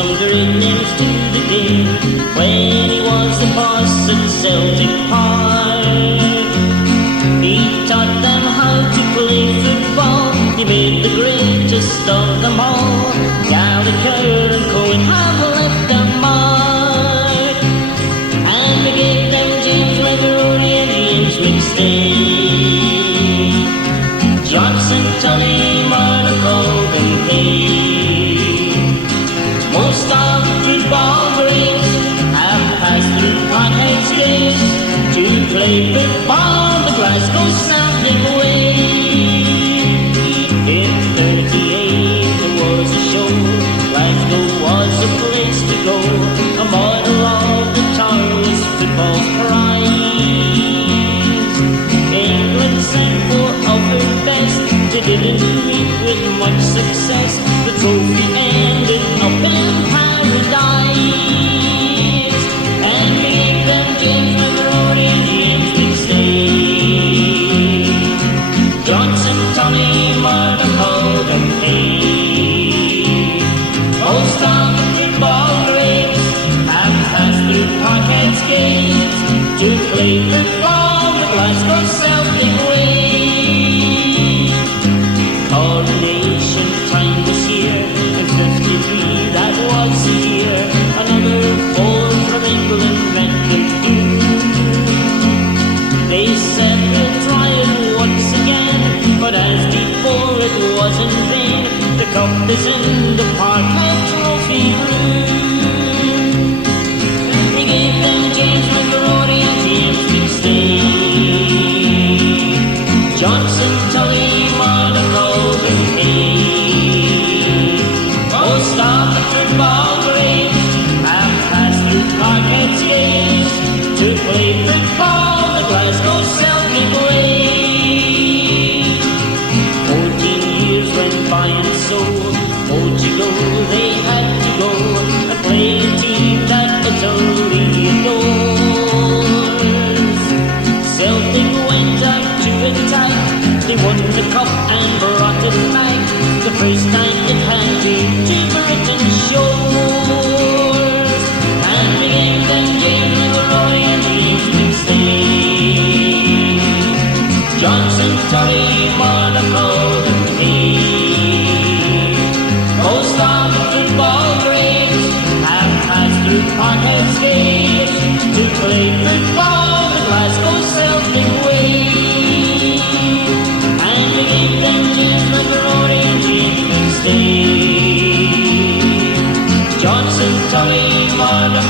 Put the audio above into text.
some great names to the game when he was the boss at Celtic Park. He taught them how to play football, he made the greatest of them all. Gallagher and Cohen have left a mark, and they gave them James Leveroni and James McStay, Johnson, Tully, Marnock, and Hay. Most of the football greats have passed through Parkhead's gates to play football the Glasgow Celtic Way. In 38 there was a show, Glasgow was a place to go, a model of the tireless football's prize. England sent four of her best, they didn't meet with much success, the trophy ended up in paradise, and we gave them James Leveroni and James McStay, Johnson, Tony, Marnock, and Hay. Most of the football greats have passed through Parkhead's gates to play football the Glasgow Celtic Way. Coronation time this year, in 53 that was the year, another four from England met their doom. They said they'll try it once again, but as before it was in vain. The cup is in the Parkhead trophy room. They gave them James Leveroni and James McStay, Johnson, Tully, Marnock, and Hay. Most of the football greats have passed through Parkhead's gates to play football the Glasgow Celtic Way. 14 years went by and so, Portugal they had to go and play a team that Italy adores. Celtic went out to attack, they won the cup and brought it back, the first time it had been to Britain's shores. And we gave them James Leveroni and James McStay, Johnson, Tully, Marnock, and Hay. Most of the football greats have passed through Parkhead's gates to play football the Glasgow Celtic Way. And we gave them James Leveroni and James McStay, Johnson, Tully, Marnock,